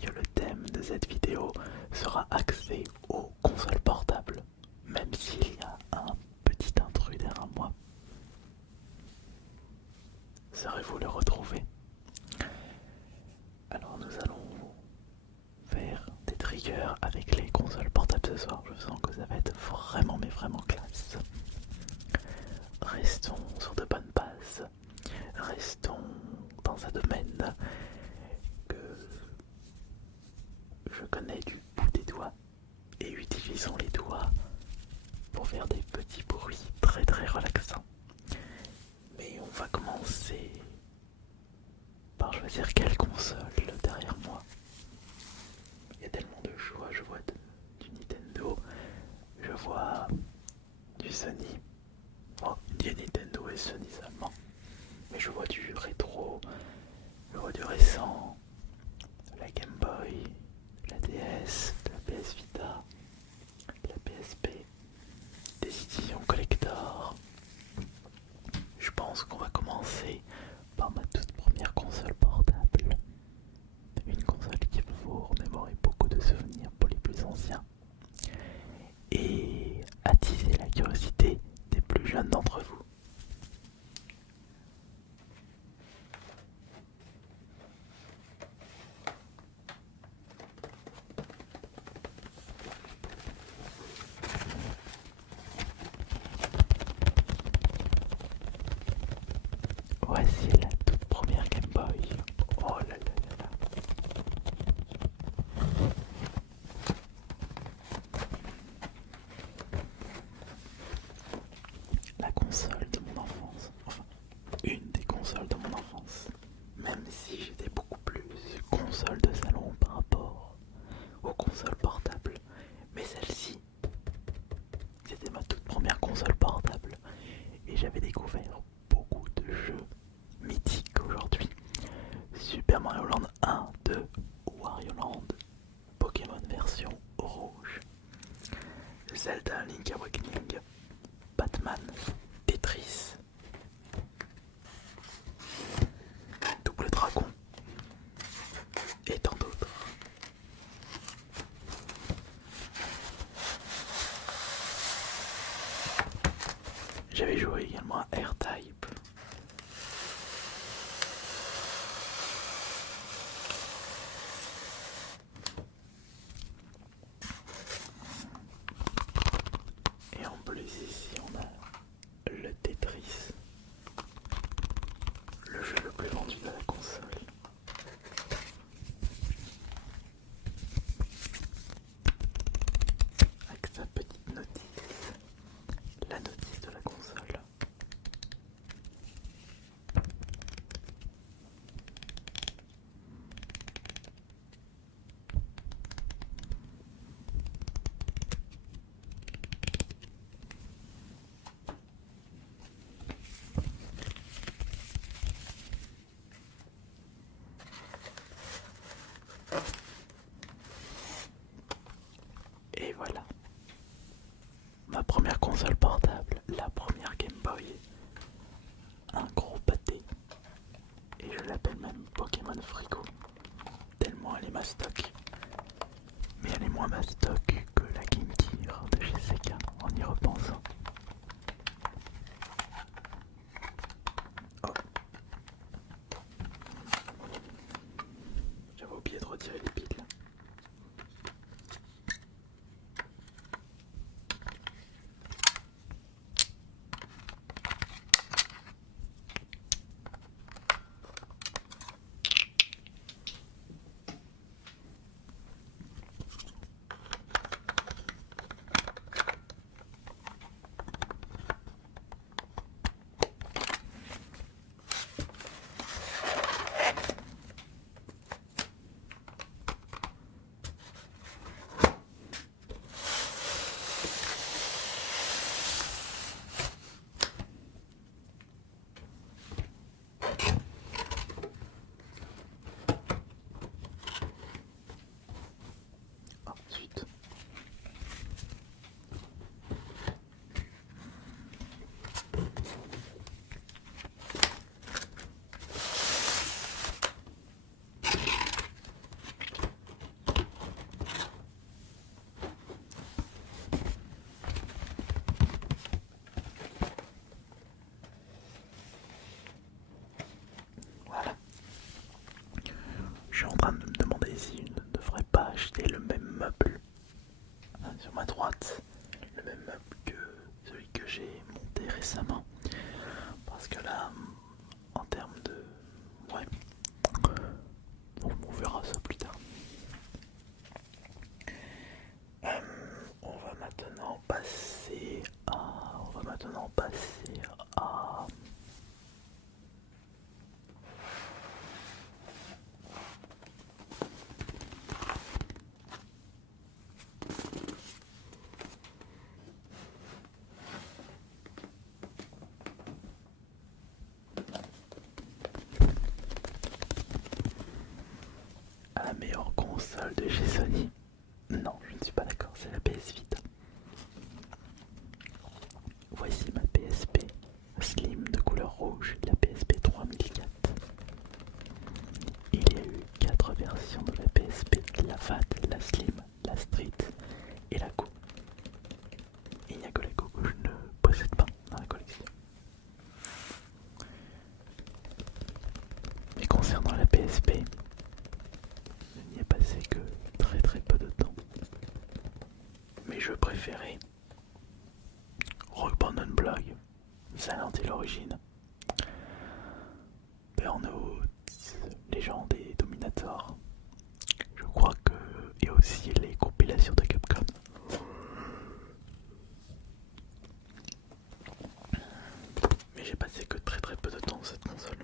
que le thème de cette vidéo sera axé aux consoles portables, même s'il y a un petit intrus derrière moi. Saurez-vous le retrouver? Alors nous allons faire des triggers avec les consoles portables ce soir. Je sens que ça va être vraiment mais vraiment classe. Restons sur de bonnes bases. Restons dans un domaine que je connais du bout des doigts et utilisons les doigts pour faire des petits bruits très très relaxants. Mais on va commencer par choisir quelle console derrière moi. Il y a tellement de choix, je vois du Nintendo, je vois du Sony, bon, il y a Nintendo et Sony seulement, mais je vois du rétro, je vois du récent, la Game Boy, la DS, la PS Vita, la PSP, des éditions collector. Je pense qu'on va commencer par ma toute première console portable. Une console qui va vous remémorer beaucoup de souvenirs pour les plus anciens et attiser la curiosité des plus jeunes d'entre vous. Voici la toute première Game Boy. Oh là là là là. La console de mon enfance. Enfin, une des consoles de mon enfance. Même si j'étais beaucoup plus console de salon par rapport aux consoles portables. Mais celle-ci, c'était ma toute première console portable. Et j'avais découvert beaucoup de jeux mythiques aujourd'hui. Super Mario Land 1, 2, Wario Land, Pokémon version rouge, Zelda Link Awakening, Batman, Tetris, Double Dragon et tant d'autres. J'avais joué également à R-Type. Et en plus ici on a le Tetris, le jeu le plus vendu de la console. Avec sa petite notice, la notice de la console. Et voilà, ma première console portable, la première Game Boy, un gros pâté. Et je l'appelle même Pokémon Frigo, tellement elle est mastoc. Mais elle est moins mastoc que la Game Gear de chez Sega en y repensant. Oh, j'avais oublié de retirer les piles. droite, le même meuble que celui que j'ai monté récemment. Parce que là, en termes de... Ouais, on verra ça plus tard. On va maintenant passer à... à la meilleure console de chez Sony. Non, je ne suis pas d'accord, c'est la PS Vita. Voici ma PSP Slim de couleur rouge, la PSP 3004. Il y a eu 4 versions de la PSP, la Fat, la Slim, la Street et la Go. Il n'y a que la Go que je ne possède pas dans la collection. Mais concernant la PSP, je n'y ai passé que très peu de temps. Mes jeux préférés: Rock Band Unplugged, Silent Hill Origin, Burnout, Légende et Dominator. Je crois que... et aussi les compilations de Capcom. Mais j'ai passé que très peu de temps sur cette console.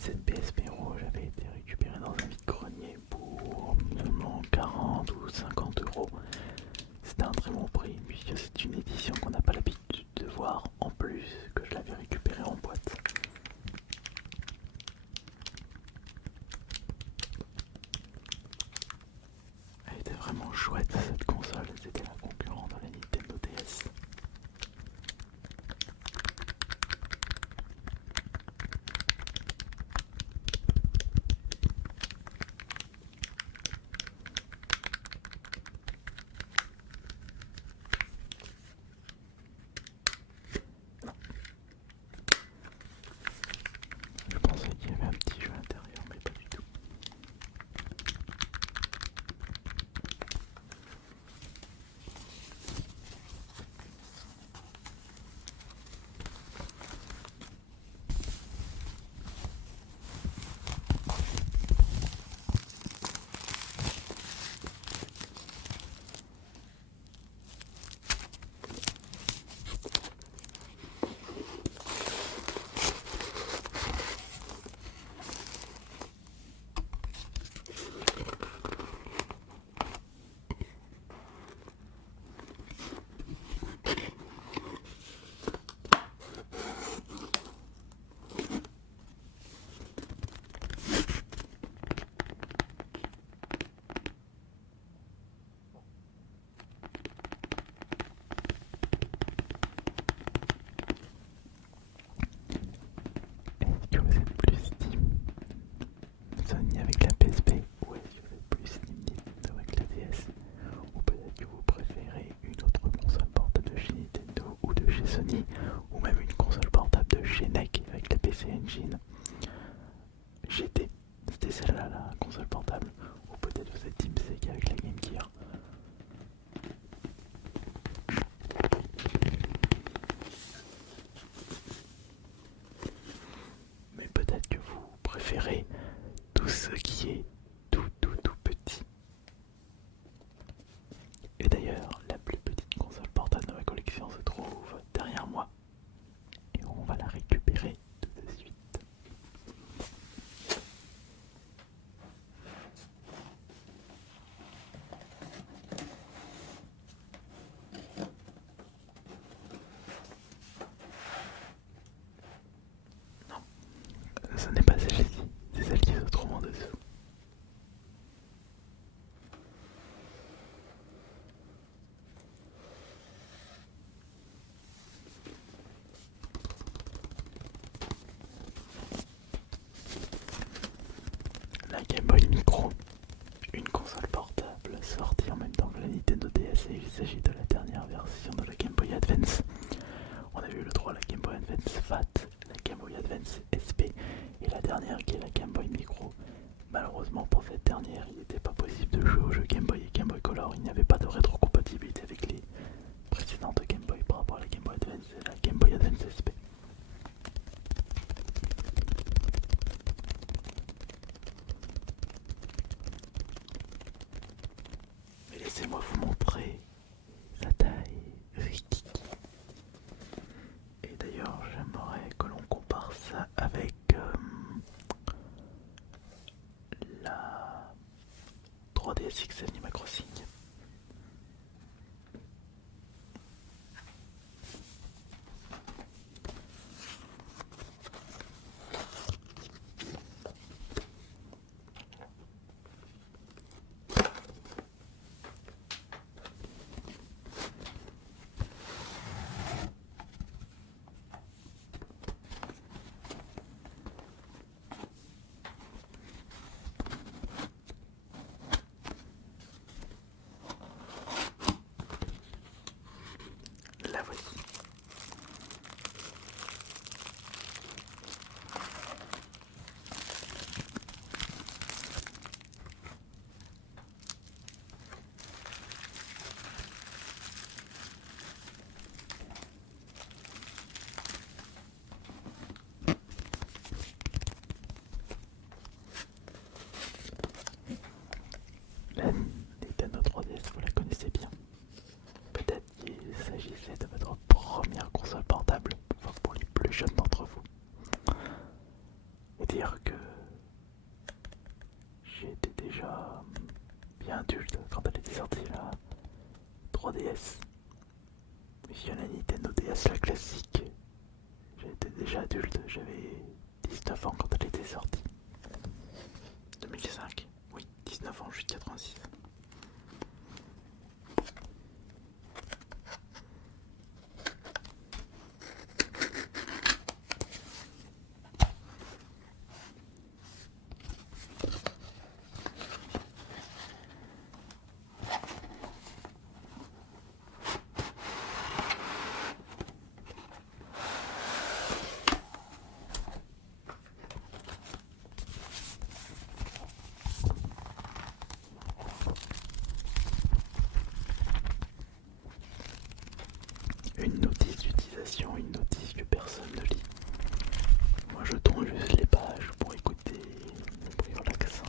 Cette PSP rouge avait été récupérée dans un vide-grenier pour seulement 40 ou 50 euros. C'était un très bon prix puisque c'est une édition qu'on n'a pas l'habitude de voir, en plus que je l'avais récupérée en boîte. Elle était vraiment chouette cette console, c'était la concurrente de la Nintendo DS. Je pensais qu'il y avait un petit jeu à l'intérieur, mais pas du tout. sorti en même temps que la Nintendo DS et il s'agit de la dernière version de la Game Boy Advance. On a vu le 3, la Game Boy Advance Fat, la Game Boy Advance SP et la dernière qui est la Game Boy Micro. Malheureusement pour cette dernière, il n'était pas possible de jouer aux jeux Game Boy et Game Boy Color, il n'y avait pas de rétrocompatibilité avec les précédentes Game Boy par rapport à la Game Boy Advance et la Game Boy Advance SP. Mais laissez-moi vous montrer sa taille rikiki. Et d'ailleurs, j'aimerais que l'on compare ça avec la 3DS XL Animal Crossing. La voici. La Nintendo 3DS, vous la connaissez bien. Peut-être qu'il s'agissait de votre première console portable, enfin pour les plus jeunes d'entre vous. Et dire que j'étais déjà bien adulte quand elle était sortie, la 3DS. Mais sur la Nintendo DS, la classique, j'étais déjà adulte, j'avais 19 ans quand elle était sortie. 2005, oui, 19 ans, je suis de 86. Une notice d'utilisation, une notice que personne ne lit. Moi je tourne juste les pages pour écouter le bruit relaxant.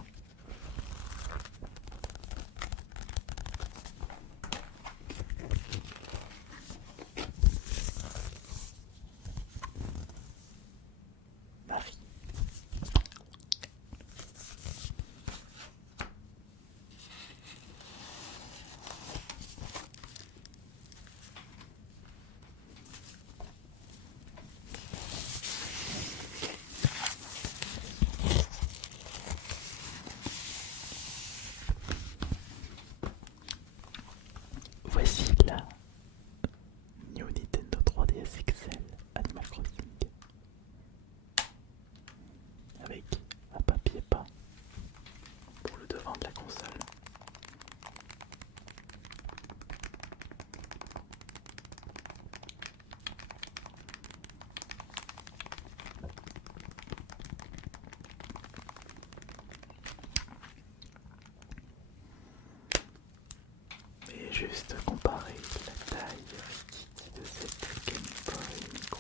Marie. Voici la New Nintendo 3DS XL Animal Crossing avec un papier peint pour le devant de la console. Et juste comparer la taille de cette Game Boy Micro.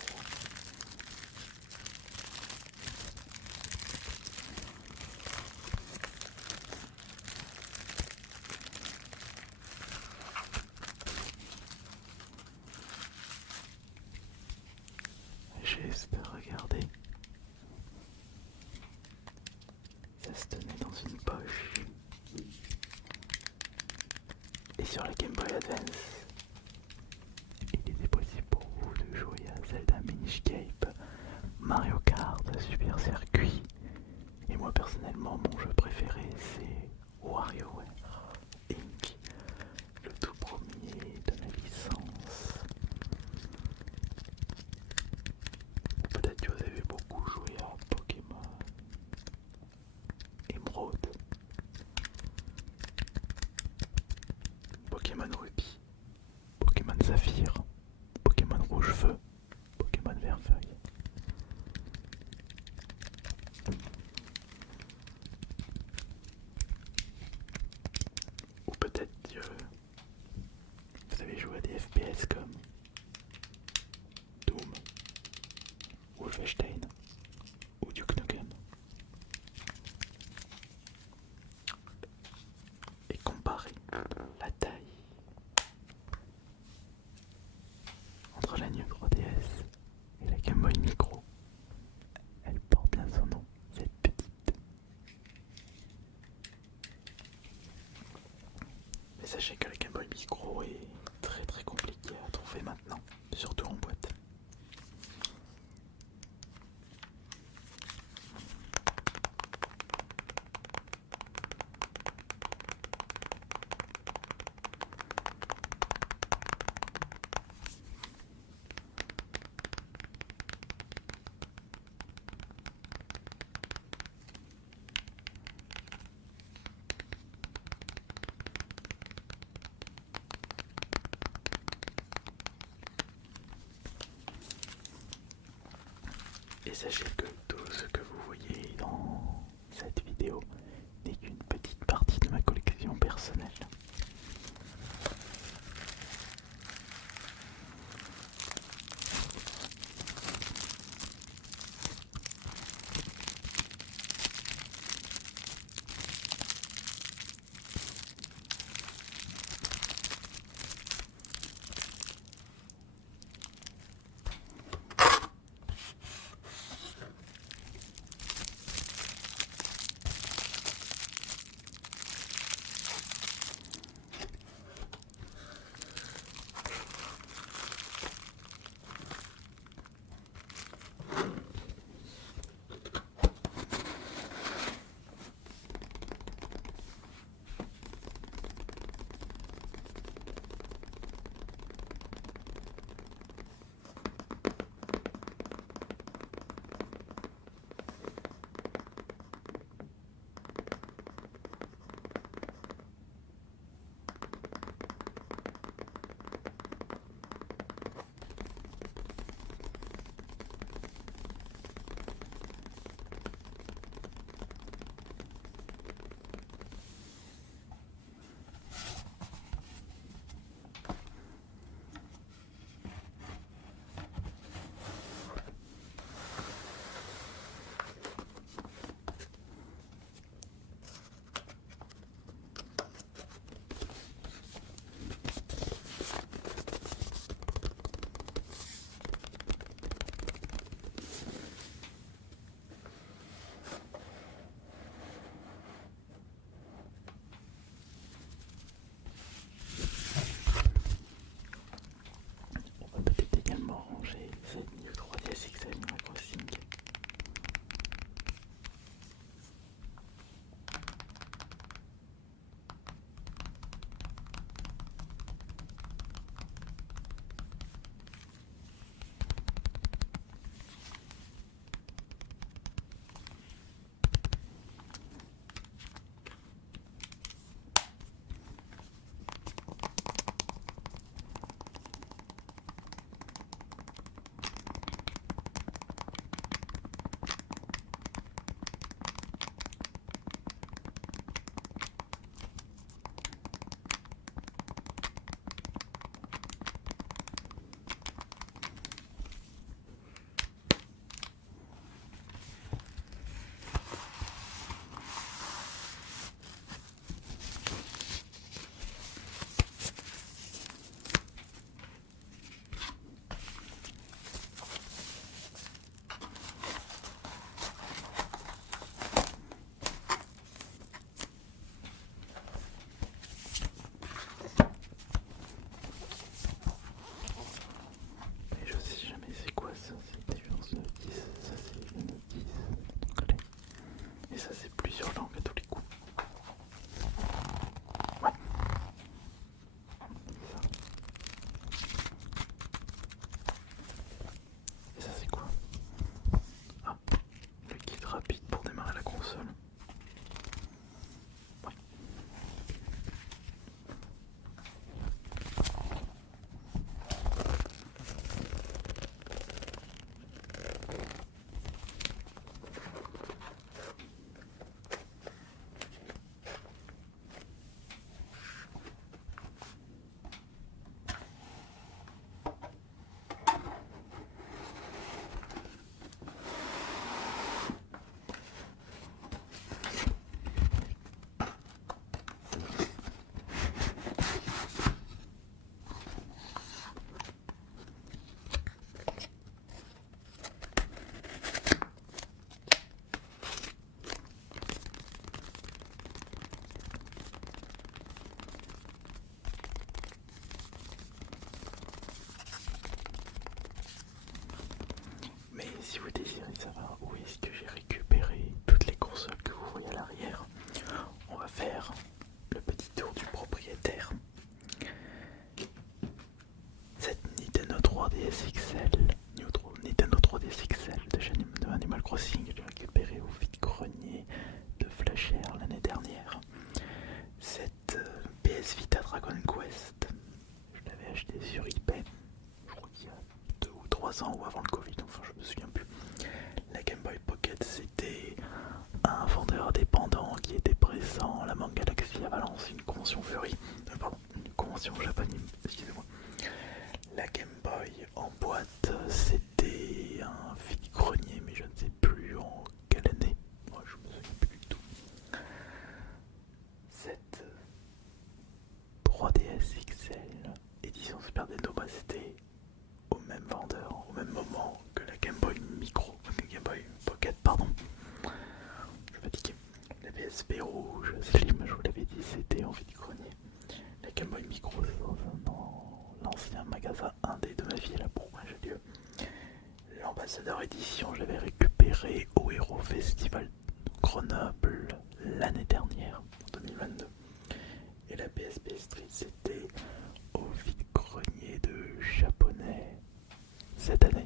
Juste regarder. Ça se tenait dans une poche. Et sur la Game Boy Advance, il était possible pour vous de jouer à Zelda Minish Cape, Mario Kart, Super Circuit. Et moi personnellement, mon jeu préféré c'est WarioWare Inc. Le tout premier de la licence. Peut-être que vous avez beaucoup joué à Pokémon Emerald. Pokémon Ruby, Pokémon Saphir, Pokémon Rouge Feu, Pokémon Vert Feuille. Ou peut-être vous avez joué à des FPS comme Doom, Wolfenstein ou Duke Nukem. Et comparer la taille entre la New 3DS et la Game Boy Micro. Elle porte bien son nom, cette petite. Mais sachez que la Game Boy Micro est très très compliquée à trouver maintenant, surtout en boîte. Et sachez que tout ce que vous voyez dans cette vidéo n'est qu'une petite partie de ma collection personnelle. Dragon Quest. Je l'avais acheté sur eBay, je crois qu'il y a 2 ou 3 ans ou avant le Covid, enfin je me souviens plus. La Game Boy Pocket, c'était un vendeur indépendant qui était présent à la Manga Galaxy à Valence, une convention fleurie, une convention japonaise, excusez-moi. La Game Boy en boîte, c'était un vide-grenier, mais je ne sais plus en quelle année. Moi, je me souviens plus du tout. Cette 3DS XL édition Super Nintendo, c'était au même vendeur, au même moment que la Game Boy Micro, la Game Boy Pocket, pardon. Je suis fatigué. La PSP rouge, Slim, je vous l'avais dit, c'était en vide-grenier. La Game Boy Micro, dans l'ancien magasin indé de ma ville à Bourgoin-Jallieu. L'ambassadeur édition, je l'avais récupéré au Hero Festival Grenoble l'année dernière, en 2022. Et la PSP Street, c'était au vide-grenier de Japonais cette année.